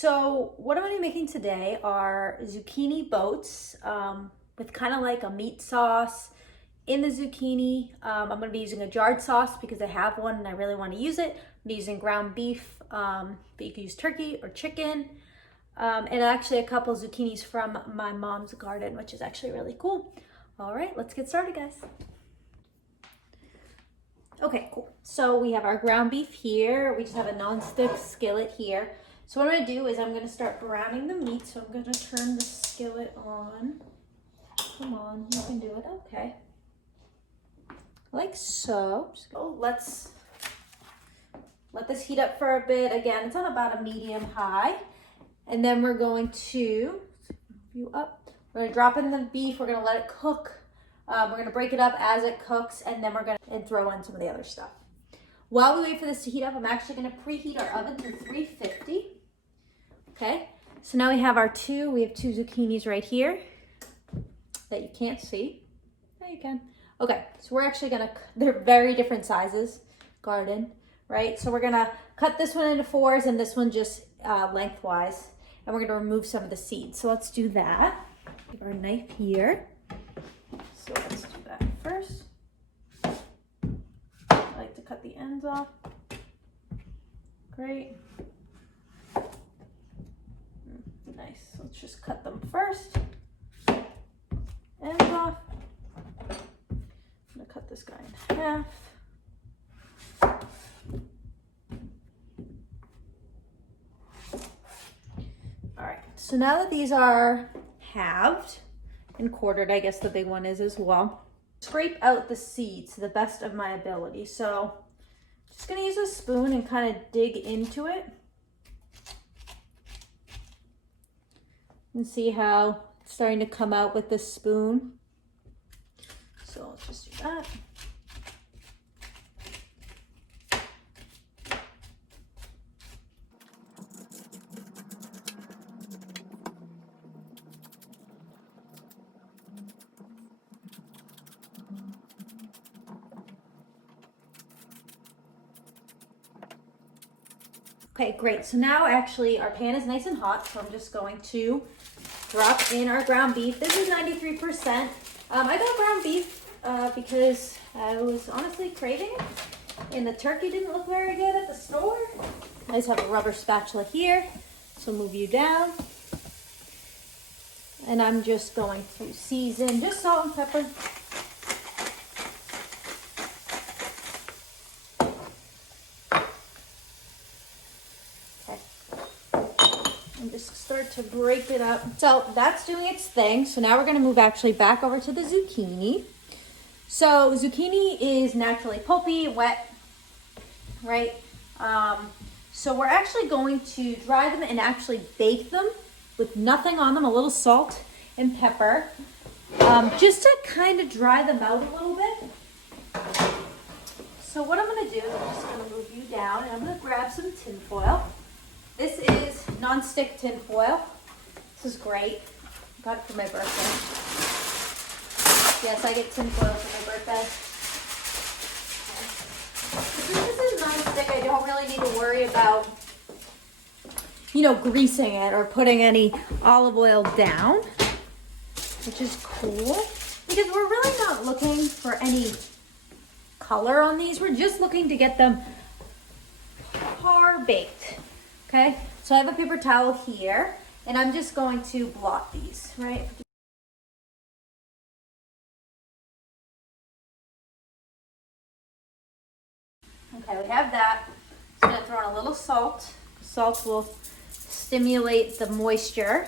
So what I'm going to be making today are zucchini boats with kind of like a meat sauce in the zucchini. I'm going to be using a jarred sauce because I have one and I really want to use it. I'm using ground beef, but you can use turkey or chicken. And actually a couple zucchinis from my mom's garden, which is actually really cool. All right, let's get started, guys. Okay, cool. So we have our ground beef here. We just have a non-stick skillet here. So what I'm gonna do is I'm gonna start browning the meat. So I'm gonna turn the skillet on. Come on, you can do it. Okay. Like so. Let's let this heat up for a bit. Again, it's on about a medium high. And then we're going to, we're gonna drop in the beef. We're gonna let it cook. We're gonna break it up as it cooks, and then we're gonna throw in some of the other stuff. While we wait for this to heat up, I'm actually gonna preheat our oven through 350. Okay, so now we have we have two zucchinis right here that you can't see. Yeah, you can. Okay, so we're actually they're very different sizes, garden, right? So we're gonna cut this one into fours and this one just lengthwise, and we're gonna remove some of the seeds. So let's do that. Give our knife here. So let's do that first. I like to cut the ends off. Great. Nice. Let's just cut them first. Ends off. I'm gonna cut this guy in half. All right. So now that these are halved and quartered, I guess the big one is as well. Scrape out the seeds to the best of my ability. So just gonna use a spoon and kind of dig into it. And see how it's starting to come out with this spoon. So let's just do that. Okay, great. So now actually our pan is nice and hot, so I'm just going to drop in our ground beef. This is 93%. I got ground beef because I was honestly craving it, and the turkey didn't look very good at the store. I just have a rubber spatula here, so move you down. And I'm just going to season, just salt and pepper. And just start to break it up. So that's doing its thing. So now we're gonna move actually back over to the zucchini. So zucchini is naturally pulpy, wet, right? So we're actually going to dry them and actually bake them with nothing on them, a little salt and pepper, just to kind of dry them out a little bit. So what I'm gonna do is I'm just gonna move you down and I'm gonna grab some tin foil. This is non-stick tin foil. This is great. Got it for my birthday. Yes, I get tin foil for my birthday. Since this is non-stick, I don't really need to worry about, greasing it or putting any olive oil down, which is cool because we're really not looking for any color on these. We're just looking to get them par baked. Okay, so I have a paper towel here, and I'm just going to blot these, right? Okay, we have that. I'm gonna throw in a little salt. Salt will stimulate the moisture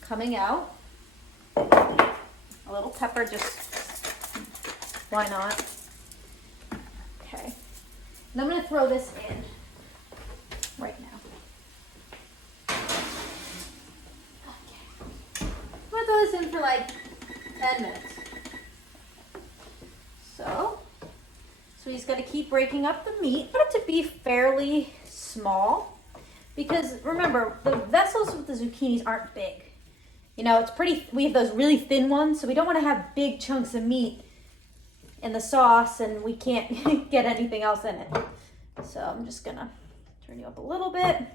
coming out. A little pepper, just why not? Okay, and I'm gonna throw this in right now. I'm gonna throw this in for like 10 minutes. So you just gotta keep breaking up the meat. I want it to be fairly small because remember, the vessels with the zucchinis aren't big. It's pretty, we have those really thin ones, so we don't wanna have big chunks of meat in the sauce and we can't get anything else in it. So I'm just gonna turn you up a little bit.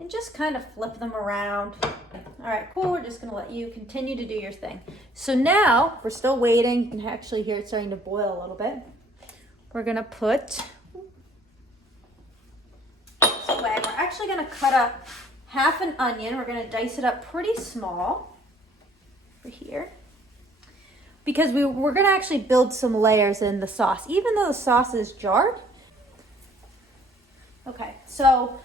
and just kind of flip them around. All right, cool. We're just gonna let you continue to do your thing. So now we're still waiting. You can actually hear it starting to boil a little bit. We're gonna put this away. We're actually gonna cut up half an onion. We're gonna dice it up pretty small for here, because we're gonna actually build some layers in the sauce, even though the sauce is jarred. Okay, so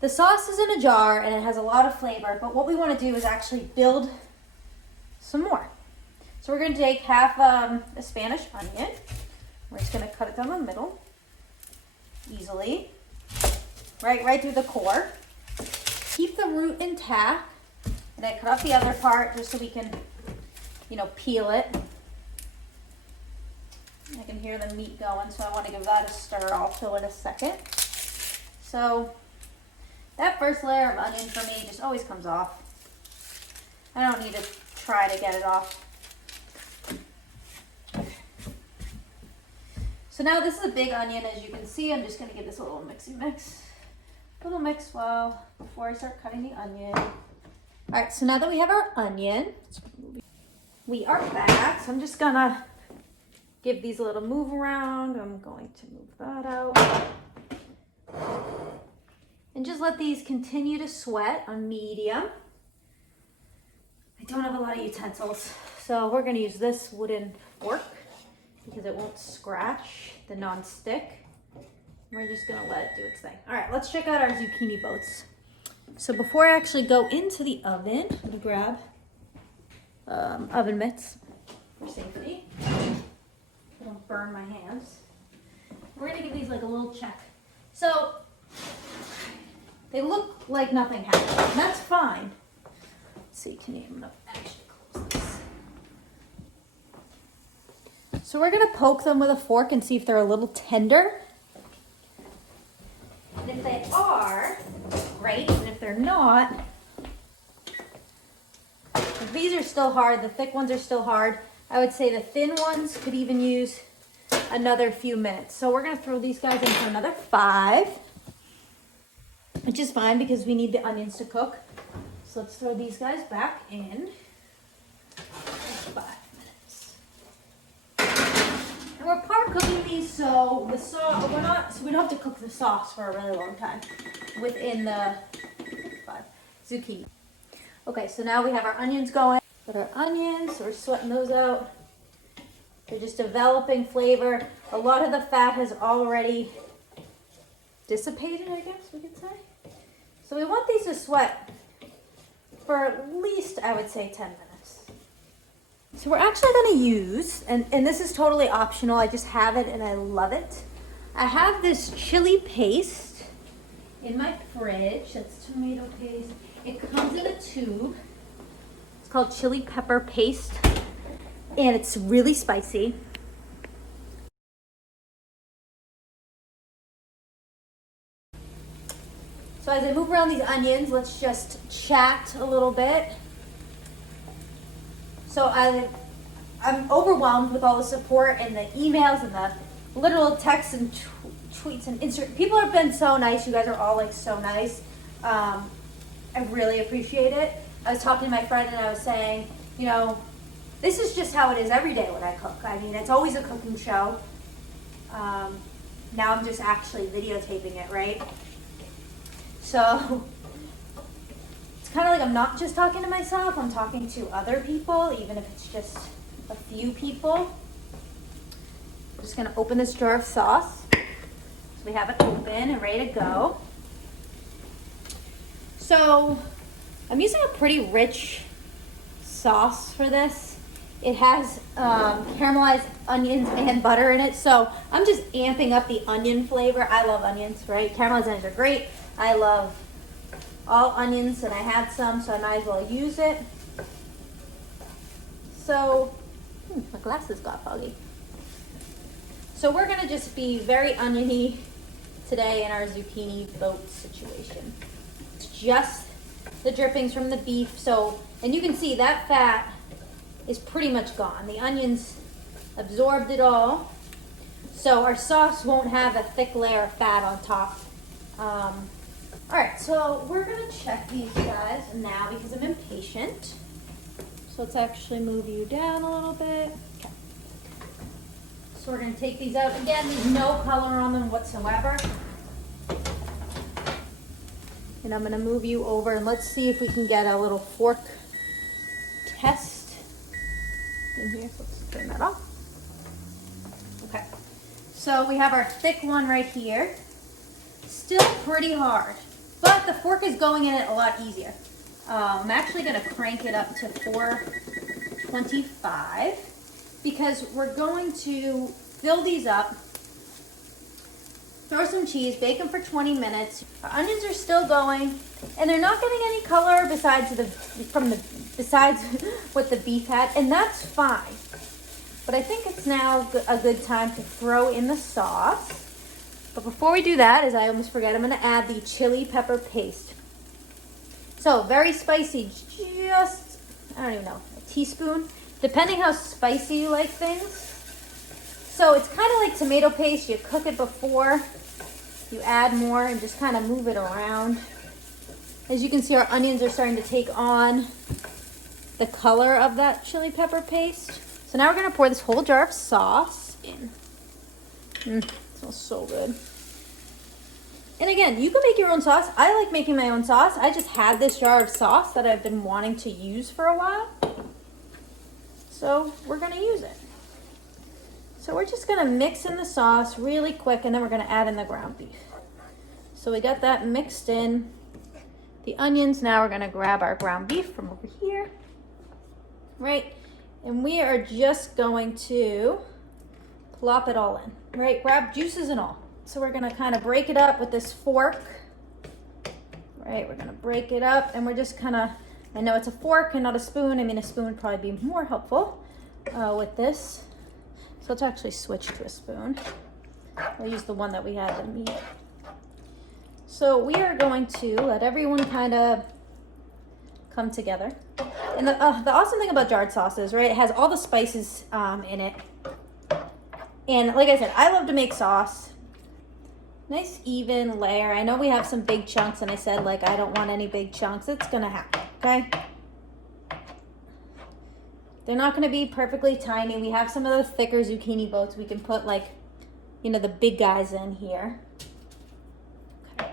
the sauce is in a jar and it has a lot of flavor, but what we want to do is actually build some more. So we're going to take half a Spanish onion. We're just going to cut it down the middle easily, right through the core. Keep the root intact, and I cut off the other part just so we can, peel it. I can hear the meat going, so I want to give that a stir also in a second. So that first layer of onion for me just always comes off. I don't need to try to get it off. So now this is a big onion, as you can see. I'm just going to give this a little mix. Before I start cutting the onion. All right, so now that we have our onion, we are back. So I'm just going to give these a little move around. I'm going to move that out. And just let these continue to sweat on medium. I don't have a lot of utensils, so we're going to use this wooden fork because it won't scratch the non-stick. We're just going to let it do its thing. All right, let's check out our zucchini boats. So before I actually go into the oven, I'm going to grab oven mitts for safety. I don't burn my hands. We're going to give these like a little check. So they look like nothing happened, and that's fine. Let's see, I'm gonna actually close this. So we're gonna poke them with a fork and see if they're a little tender. And if they are, great. And if they're not, if these are still hard, the thick ones are still hard, I would say the thin ones could even use another few minutes. So we're gonna throw these guys in for another 5. Which is fine because we need the onions to cook. So let's throw these guys back in. 5 minutes. And we're part cooking these so the sauce, so we don't have to cook the sauce for a really long time within the 5 zucchini. Okay, so now we have our onions going. Put our onions, so we're sweating those out. They're just developing flavor. A lot of the fat has already dissipated, I guess we could say. So we want these to sweat for at least, I would say, 10 minutes. So we're actually going to use, and this is totally optional, I just have it and I love it. I have this chili paste in my fridge. That's tomato paste. It comes in a tube. It's called chili pepper paste, and it's really spicy. So as I move around these onions, let's just chat a little bit. So I'm overwhelmed with all the support and the emails and the literal texts and tweets and Instagram. People have been so nice. You guys are all like so nice. I really appreciate it. I was talking to my friend and I was saying, this is just how it is every day when I cook. I mean, it's always a cooking show. Now I'm just actually videotaping it, right? So it's kind of like I'm not just talking to myself, I'm talking to other people, even if it's just a few people. I'm just going to open this jar of sauce. So we have it open and ready to go. So I'm using a pretty rich sauce for this. It has caramelized onions and butter in it, so I'm just amping up the onion flavor. I love onions, right? Caramelized onions are great. I love all onions, and I had some, so I might as well use it. So, my glasses got foggy. So we're gonna just be very oniony today in our zucchini boat situation. It's just the drippings from the beef, and you can see that fat is pretty much gone. The onions absorbed it all, so our sauce won't have a thick layer of fat on top. All right, so we're gonna check these guys now because I'm impatient. So let's actually move you down a little bit. Okay. So we're gonna take these out. Again, there's no color on them whatsoever. And I'm gonna move you over and let's see if we can get a little fork test in here. So let's turn that off. Okay. So we have our thick one right here. Still pretty hard, but the fork is going in it a lot easier. I'm actually gonna crank it up to 425 because we're going to fill these up, throw some cheese, bake them for 20 minutes. Our onions are still going, and they're not getting any color besides what the beef had, and that's fine. But I think it's now a good time to throw in the sauce. But before we do that, as I almost forget, I'm gonna add the chili pepper paste. So very spicy, just, I don't even know, a teaspoon, depending how spicy you like things. So it's kind of like tomato paste. You cook it before you add more and just kind of move it around. As you can see, our onions are starting to take on the color of that chili pepper paste. So now we're gonna pour this whole jar of sauce in. It smells so good. And again, you can make your own sauce. I like making my own sauce. I just had this jar of sauce that I've been wanting to use for a while. So we're gonna use it. So we're just gonna mix in the sauce really quick and then we're gonna add in the ground beef. So we got that mixed in. The onions, now we're gonna grab our ground beef from over here. Right, and we are just going to plop it all in, right? Grab juices and all. So we're gonna kind of break it up with this fork, right? We're gonna break it up and we're just kind of, I know it's a fork and not a spoon. I mean, a spoon would probably be more helpful with this. So let's actually switch to a spoon. We'll use the one that we had the meat. So we are going to let everyone kind of come together. And the awesome thing about jarred sauces, right? It has all the spices in it. And like I said, I love to make sauce. Nice even layer. I know we have some big chunks and I said like I don't want any big chunks. It's gonna happen, okay? They're not gonna be perfectly tiny. We have some of the thicker zucchini boats. We can put like, you know, the big guys in here. Okay.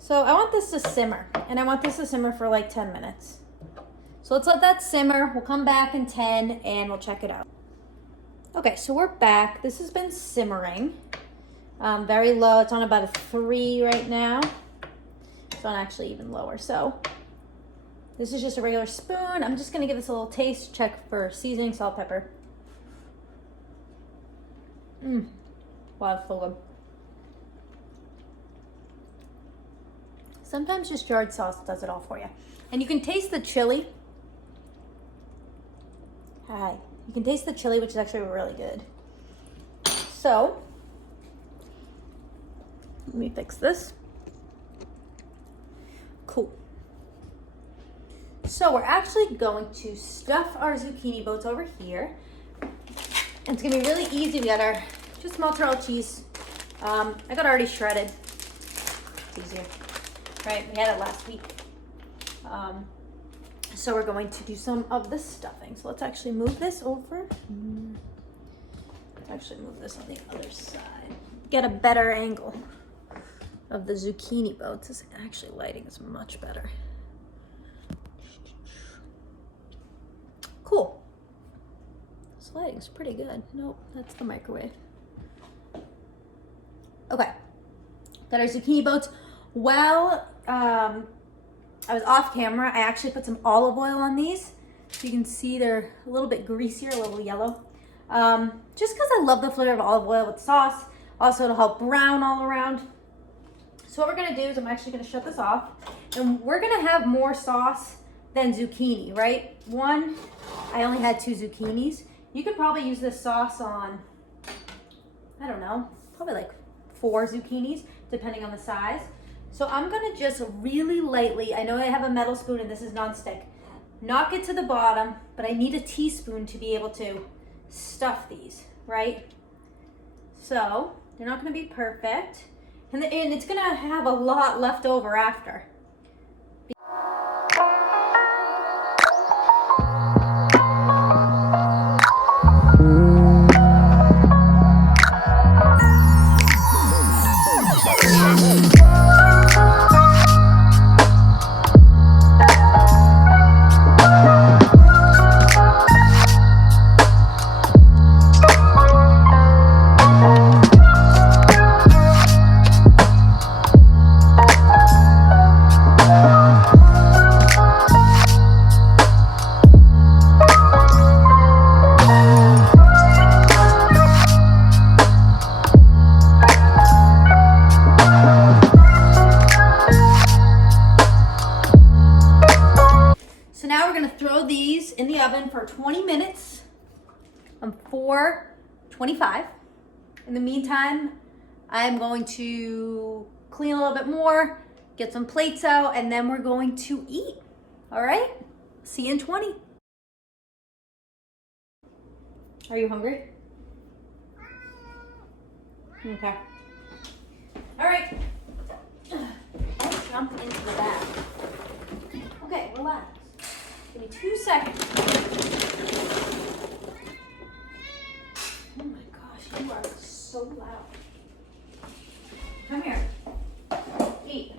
So I want this to simmer and I want this to simmer for like 10 minutes. So let's let that simmer. We'll come back in 10 and we'll check it out. Okay, so we're back. This has been simmering. Very low. It's on about a 3 right now. It's on actually even lower. So this is just a regular spoon. I'm just gonna give this a little taste, check for seasoning, salt, pepper. Wow, it's so good. Sometimes just jarred sauce does it all for you. And you can taste the chili. Hi. You can taste the chili, which is actually really good. So, let me fix this. Cool. So we're actually going to stuff our zucchini boats over here. And it's gonna be really easy. We got our just mozzarella cheese. I got already shredded. It's easier. Right, we had it last week. So we're going to do some of the stuffing. So let's actually move this over. Let's actually move this on the other side. Get a better angle of the zucchini boats. This actually lighting is much better. Cool. This lighting's pretty good. Nope, that's the microwave. Okay, got our zucchini boats. Well, I was off camera. I actually put some olive oil on these. So you can see they're a little bit greasier, a little yellow. Just because I love the flavor of olive oil with sauce. Also, it'll help brown all around. So what we're gonna do is I'm actually gonna shut this off. And we're gonna have more sauce than zucchini, right? One, I only had 2 zucchinis. You could probably use this sauce on, I don't know, probably like 4 zucchinis, depending on the size. So I'm gonna just really lightly, I know I have a metal spoon and this is nonstick, knock it to the bottom, but I need a teaspoon to be able to stuff these, right? So they're not gonna be perfect. And it's gonna have a lot left over after. So now we're gonna throw these in the oven for 20 minutes on 425. In the meantime, I'm going to clean a little bit more, get some plates out, and then we're going to eat. All right? See you in 20. Are you hungry? Okay. All right. Let's jump into the bag. Okay, relax. Give me 2 seconds. Oh my gosh, you are so loud. Come here. Eat.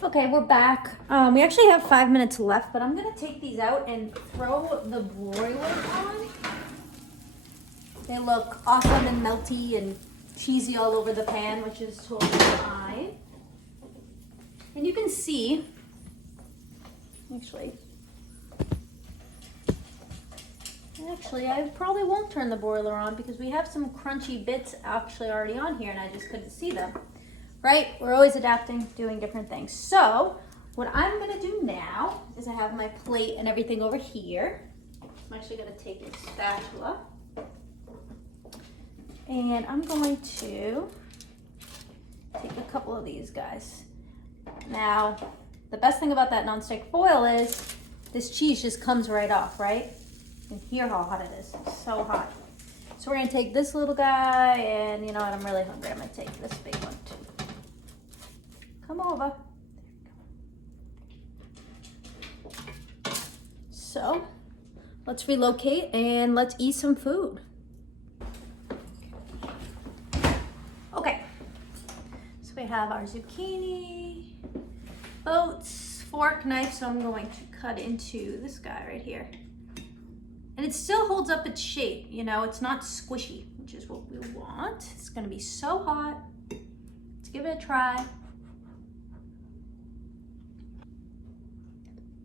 Okay, we're back. We actually have 5 minutes left, but I'm gonna take these out and throw the broiler on. They look awesome and melty and cheesy all over the pan, which is totally fine. And you can see, Actually, I probably won't turn the broiler on because we have some crunchy bits actually already on here and I just couldn't see them. Right? We're always adapting, doing different things. So, what I'm gonna do now is I have my plate and everything over here. I'm actually gonna take a spatula and I'm going to take a couple of these guys. Now, the best thing about that nonstick foil is this cheese just comes right off, right? You can hear how hot it is. It's so hot. So we're gonna take this little guy and you know what, I'm really hungry. I'm gonna take this big one too. Come over. So, let's relocate and let's eat some food. Okay, so we have our zucchini boats, fork, knife, so I'm going to cut into this guy right here. And it still holds up its shape, you know, it's not squishy, which is what we want. It's gonna be so hot. Let's give it a try.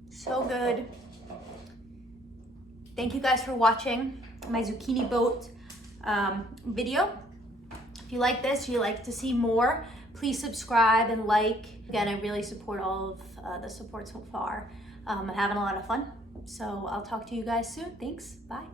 So good. Thank you guys for watching my zucchini boat video. If you like this, you like to see more, please subscribe and like. Again, I really support all of the support so far. I'm having a lot of fun. So I'll talk to you guys soon. Thanks. Bye.